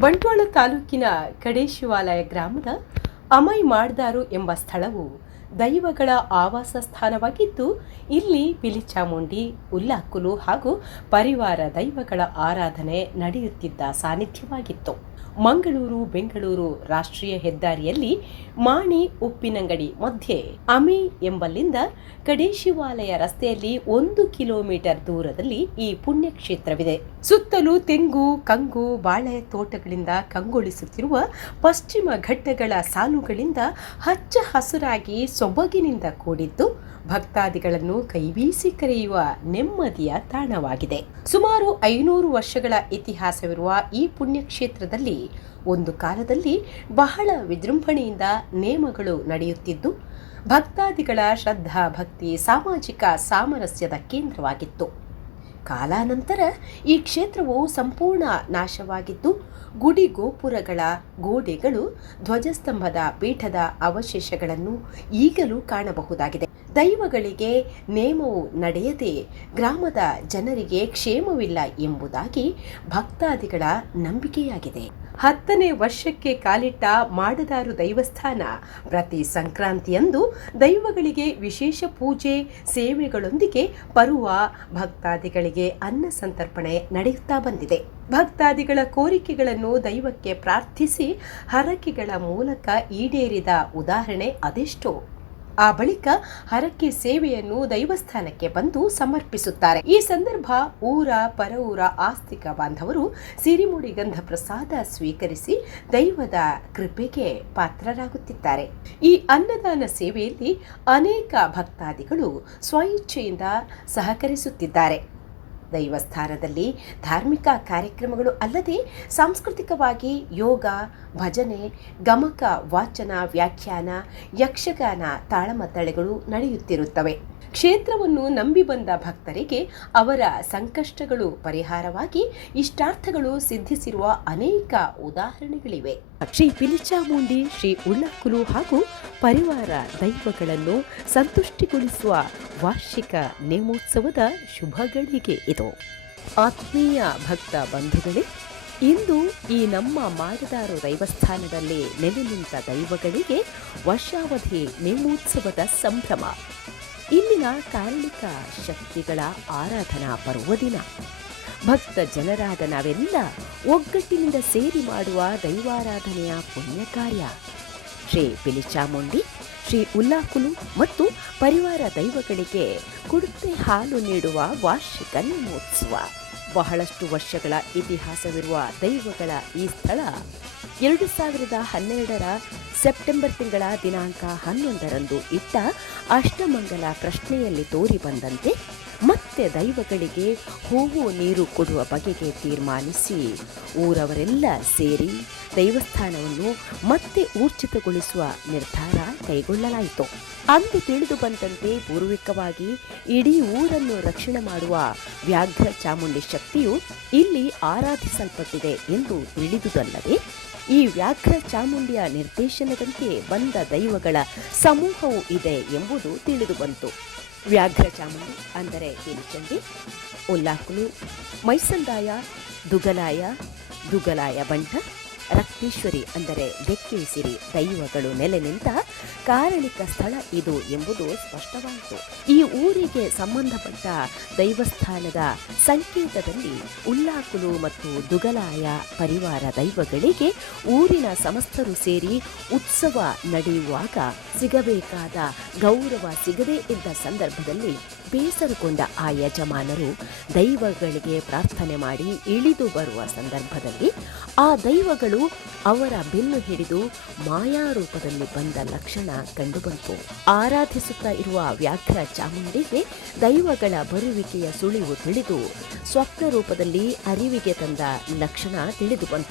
ಬಂಟ್ವಾಳ ತಾಲೂಕಿನ ಕಡೇಶಿವಾಲಯ ಗ್ರಾಮದ ಅಮೈ ಮಾಡ್ದಾರು ಎಂಬ ಸ್ಥಳವು ದೈವಗಳ ಆವಾಸ ಸ್ಥಾನವಾಗಿದ್ದು, ಇಲ್ಲಿ ಪಿಲಿಚಾಮುಂಡಿ ಉಲ್ಲಾಕುಲು ಹಾಗೂ ಪರಿವಾರ ದೈವಗಳ ಆರಾಧನೆ ನಡೆಯುತ್ತಿದ್ದ ಸಾನ್ನಿಧ್ಯವಾಗಿತ್ತು. ಮಂಗಳೂರು, ಬೆಂಗಳೂರು ರಾಷ್ಟ್ರೀಯ ಹೆದ್ದಾರಿಯಲ್ಲಿ ಮಾಣಿ ಉಪ್ಪಿನಂಗಡಿ ಮಧ್ಯೆ ಅಮಿ ಎಂಬಲ್ಲಿಂದ ಕಡೇಶಿವಾಲಯ ರಸ್ತೆಯಲ್ಲಿ ಒಂದು ಕಿಲೋಮೀಟರ್ ದೂರದಲ್ಲಿ ಈ ಪುಣ್ಯಕ್ಷೇತ್ರವಿದೆ. ಸುತ್ತಲೂ ತೆಂಗು, ಕಂಗು, ಬಾಳೆ ತೋಟಗಳಿಂದ ಕಂಗೊಳಿಸುತ್ತಿರುವ ಪಶ್ಚಿಮ ಘಟ್ಟಗಳ ಸಾಲುಗಳಿಂದ ಹಚ್ಚ ಹಸುರಾಗಿ ಸೊಬಗಿನಿಂದ ಕೂಡಿದ್ದು ಭಕ್ತಾದಿಗಳನ್ನು ಕೈಬೀಸಿ ಕರೆಯುವ ನೆಮ್ಮದಿಯ ತಾಣವಾಗಿದೆ. ಸುಮಾರು ಐನೂರು ವರ್ಷಗಳ ಇತಿಹಾಸವಿರುವ ಈ ಪುಣ್ಯಕ್ಷೇತ್ರದಲ್ಲಿ ಒಂದು ಕಾಲದಲ್ಲಿ ಬಹಳ ವಿಜೃಂಭಣೆಯಿಂದ ನೇಮಗಳು ನಡೆಯುತ್ತಿದ್ದು, ಭಕ್ತಾದಿಗಳ ಶ್ರದ್ಧಾ ಭಕ್ತಿ ಸಾಮಾಜಿಕ ಸಾಮರಸ್ಯದ ಕೇಂದ್ರವಾಗಿತ್ತು. ಕಾಲಾನಂತರ ಈ ಕ್ಷೇತ್ರವು ಸಂಪೂರ್ಣ ನಾಶವಾಗಿದ್ದು ಗುಡಿ ಗೋಪುರಗಳ ಗೋಡೆಗಳು ಧ್ವಜಸ್ತಂಭದ ಪೀಠದ ಅವಶೇಷಗಳನ್ನು ಈಗಲೂ ಕಾಣಬಹುದಾಗಿದೆ. ದೈವಗಳಿಗೆ ನೇಮವು ನಡೆಯದೆ ಗ್ರಾಮದ ಜನರಿಗೆ ಕ್ಷೇಮವಿಲ್ಲ ಎಂಬುದಾಗಿ ಭಕ್ತಾದಿಗಳ ನಂಬಿಕೆಯಾಗಿದೆ. ಹತ್ತನೇ ವರ್ಷಕ್ಕೆ ಕಾಲಿಟ್ಟ ಮಾಡದಾರು ದೈವಸ್ಥಾನ ಪ್ರತಿ ಸಂಕ್ರಾಂತಿಯಂದು ದೈವಗಳಿಗೆ ವಿಶೇಷ ಪೂಜೆ, ಸೇವೆಗಳೊಂದಿಗೆ ಬರುವ ಭಕ್ತಾದಿಗಳಿಗೆ ಅನ್ನ ಸಂತರ್ಪಣೆ ನಡೆಯುತ್ತಾ ಬಂದಿದೆ. ಭಕ್ತಾದಿಗಳ ಕೋರಿಕೆಗಳನ್ನು ದೈವಕ್ಕೆ ಪ್ರಾರ್ಥಿಸಿ ಹರಕೆಗಳ ಮೂಲಕ ಈಡೇರಿದ ಉದಾಹರಣೆ ಅದೆಷ್ಟೋ. ಆ ಬಳಿಕ ಹರಕೆ ಸೇವೆಯನ್ನು ದೈವಸ್ಥಾನಕ್ಕೆ ಬಂದು ಸಮರ್ಪಿಸುತ್ತಾರೆ. ಈ ಸಂದರ್ಭ ಊರ ಪರ ಊರ ಆಸ್ತಿಕ ಬಾಂಧವರು ಸಿರಿಮುಡಿ ಗಂಧ ಪ್ರಸಾದ ಸ್ವೀಕರಿಸಿ ದೈವದ ಕೃಪೆಗೆ ಪಾತ್ರರಾಗುತ್ತಿದ್ದಾರೆ. ಈ ಅನ್ನದಾನ ಸೇವೆಯಲ್ಲಿ ಅನೇಕ ಭಕ್ತಾದಿಗಳು ಸ್ವಇಚ್ಛೆಯಿಂದ ಸಹಕರಿಸುತ್ತಿದ್ದಾರೆ. ದೈವಸ್ಥಾನದಲ್ಲಿ ಧಾರ್ಮಿಕ ಕಾರ್ಯಕ್ರಮಗಳು ಅಲ್ಲದೆ ಸಾಂಸ್ಕೃತಿಕವಾಗಿ ಯೋಗ, ಭಜನೆ, ಗಮಕ, ವಾಚನ, ವ್ಯಾಖ್ಯಾನ, ಯಕ್ಷಗಾನ ತಾಳಮತ್ತಳೆಗಳು ನಡೆಯುತ್ತಿರುತ್ತವೆ. ಕ್ಷೇತ್ರವನ್ನು ನಂಬಿ ಬಂದ ಭಕ್ತರಿಗೆ ಅವರ ಸಂಕಷ್ಟಗಳು ಪರಿಹಾರವಾಗಿ ಇಷ್ಟಾರ್ಥಗಳು ಸಿದ್ಧಿಸಿರುವ ಅನೇಕ ಉದಾಹರಣೆಗಳಿವೆ. ಶ್ರೀ ಪಿಲಿಚಾಮುಂಡಿ ಶ್ರೀ ಉಳ್ಳಕ್ಕುಲು ಹಾಗೂ ಪರಿವಾರ ದೈವಗಳನ್ನು ಸಂತುಷ್ಟಿಗೊಳಿಸುವ ವಾರ್ಷಿಕ ನೇಮೋತ್ಸವದ ಶುಭಗಳಿಗೆ ಇದು. ಆತ್ಮೀಯ ಭಕ್ತ ಬಂಧುಗಳೇ, ಇಂದು ಈ ನಮ್ಮ ಮಾಡದಾರು ದೈವಸ್ಥಾನದಲ್ಲಿ ನೆಲೆ ನಿಂತ ದೈವಗಳಿಗೆ ವರ್ಷಾವಧಿ ನೇಮೋತ್ಸವದ ಸಂಭ್ರಮ. ಇಲ್ಲಿನ ಕಾರಣಿಕ ಶಕ್ತಿಗಳ ಆರಾಧನಾ ಪರ್ವದಿನ ಭಕ್ತ ಜನರಾದ ನಾವೆಲ್ಲ ಒಗ್ಗಟ್ಟಿನಿಂದ ಸೇರಿ ಮಾಡುವ ದೈವಾರಾಧನೆಯ ಪುಣ್ಯ ಕಾರ್ಯ. ಶ್ರೀ ಪಿಲಿಚಾಮುಂಡಿ, ಶ್ರೀ ಉಲ್ಲಾಕುಲು ಮತ್ತು ಪರಿವಾರ ದೈವಗಳಿಗೆ ಕುಡುತೆ ಹಾಲು ನೀಡುವ ವಾರ್ಷಿಕ ನೇಮೋತ್ಸವ. ಬಹಳಷ್ಟು ವರ್ಷಗಳ ಇತಿಹಾಸವಿರುವ ದೈವಗಳ ಈ ಸ್ಥಳ ಎರಡು ಸಾವಿರದ ಹನ್ನೆರಡರ ಸೆಪ್ಟೆಂಬರ್ ತಿಂಗಳ ದಿನಾಂಕ ಹನ್ನೊಂದರಂದು ಇಟ್ಟ ಅಷ್ಟಮಂಗಲ ಪ್ರಶ್ನೆಯಲ್ಲಿ ತೋರಿ ಬಂದಂತೆ ಮತ್ತೆ ದೈವಗಳಿಗೆ ಹೂವು ನೀರು ಕೊಡುವ ಬಗೆಗೆ ತೀರ್ಮಾನಿಸಿ ಊರವರೆಲ್ಲ ಸೇರಿ ದೈವಸ್ಥಾನವನ್ನು ಮತ್ತೆ ಊರ್ಜಿತಗೊಳಿಸುವ ನಿರ್ಧಾರ ಕೈಗೊಳ್ಳಲಾಯಿತು. ಅಂದು ತಿಳಿದು ಬಂದಂತೆ ಪೂರ್ವಿಕವಾಗಿ ಇಡೀ ಊರನ್ನು ರಕ್ಷಣೆ ಮಾಡುವ ವ್ಯಾಘ್ರ ಚಾಮುಂಡಿ ಶಕ್ತಿಯು ಇಲ್ಲಿ ಆರಾಧಿಸಲ್ಪಟ್ಟಿದೆ ಎಂದು ತಿಳಿದುದಲ್ಲದೆ ಈ ವ್ಯಾಘ್ರ ಚಾಮುಂಡಿಯ ನಿರ್ದೇಶನದಂತೆ ಬಂದ ದೈವಗಳ ಸಮೂಹವೂ ಇದೆ ಎಂಬುದು ತಿಳಿದು ಬಂತು ವ್ಯಾಘ್ರ ಚಾಮುಂಡಿ ಅಂದರೆ ಹೇಳಿಕೊಂಡಿ ಉಲ್ಲಾಕುಲು, ಮೈಸಂದಾಯ, ದುಗಲಾಯ ದುಗಲಾಯ ಬಂಟ ರಕ್ತೇಶ್ವರಿ ಅಂದರೆ ಬೆಕ್ಕೇಸಿರಿ ದೈವಗಳು ನೆಲೆ ನಿಂತ ಕಾರಣಿಕ ಸ್ಥಳ ಇದು ಎಂಬುದು ಸ್ಪಷ್ಟವಾಯಿತು. ಈ ಊರಿಗೆ ಸಂಬಂಧಪಟ್ಟ ದೈವಸ್ಥಾನದ ಸಂಕೇತದಲ್ಲಿ ಉಲ್ಲಾಕುಲು ಮತ್ತು ದುಗಲಾಯ ಪರಿವಾರ ದೈವಗಳಿಗೆ ಊರಿನ ಸಮಸ್ತರು ಸೇರಿ ಉತ್ಸವ ನಡೆಯುವಾಗ ಸಿಗಬೇಕಾದ ಗೌರವ ಸಿಗದೇ ಇದ್ದ ಸಂದರ್ಭದಲ್ಲಿ ಬೇಸರಗೊಂಡ ಆ ಯಜಮಾನರು ದೈವಗಳಿಗೆ ಪ್ರಾರ್ಥನೆ ಮಾಡಿ ಇಳಿದು ಬರುವ ಸಂದರ್ಭದಲ್ಲಿ ಆ ದೈವಗಳು ಅವರ ಬೆನ್ನು ಹಿಡಿದು ಮಾಯಾರೂಪದಲ್ಲಿ ಬಂದ ಲಕ್ಷಣ ಕಂಡುಬಂತು. ಆರಾಧಿಸುತ್ತಾ ಇರುವ ವ್ಯಾಘ್ರ ಚಾಮುಂಡಿಗೆ ದೈವಗಳ ಬರುವಿಕೆಯ ಸುಳಿವು ತಿಳಿದು ಸ್ವಪ್ನ ರೂಪದಲ್ಲಿ ಅರಿವಿಗೆ ತಂದ ಲಕ್ಷಣ ತಿಳಿದು ಬಂತು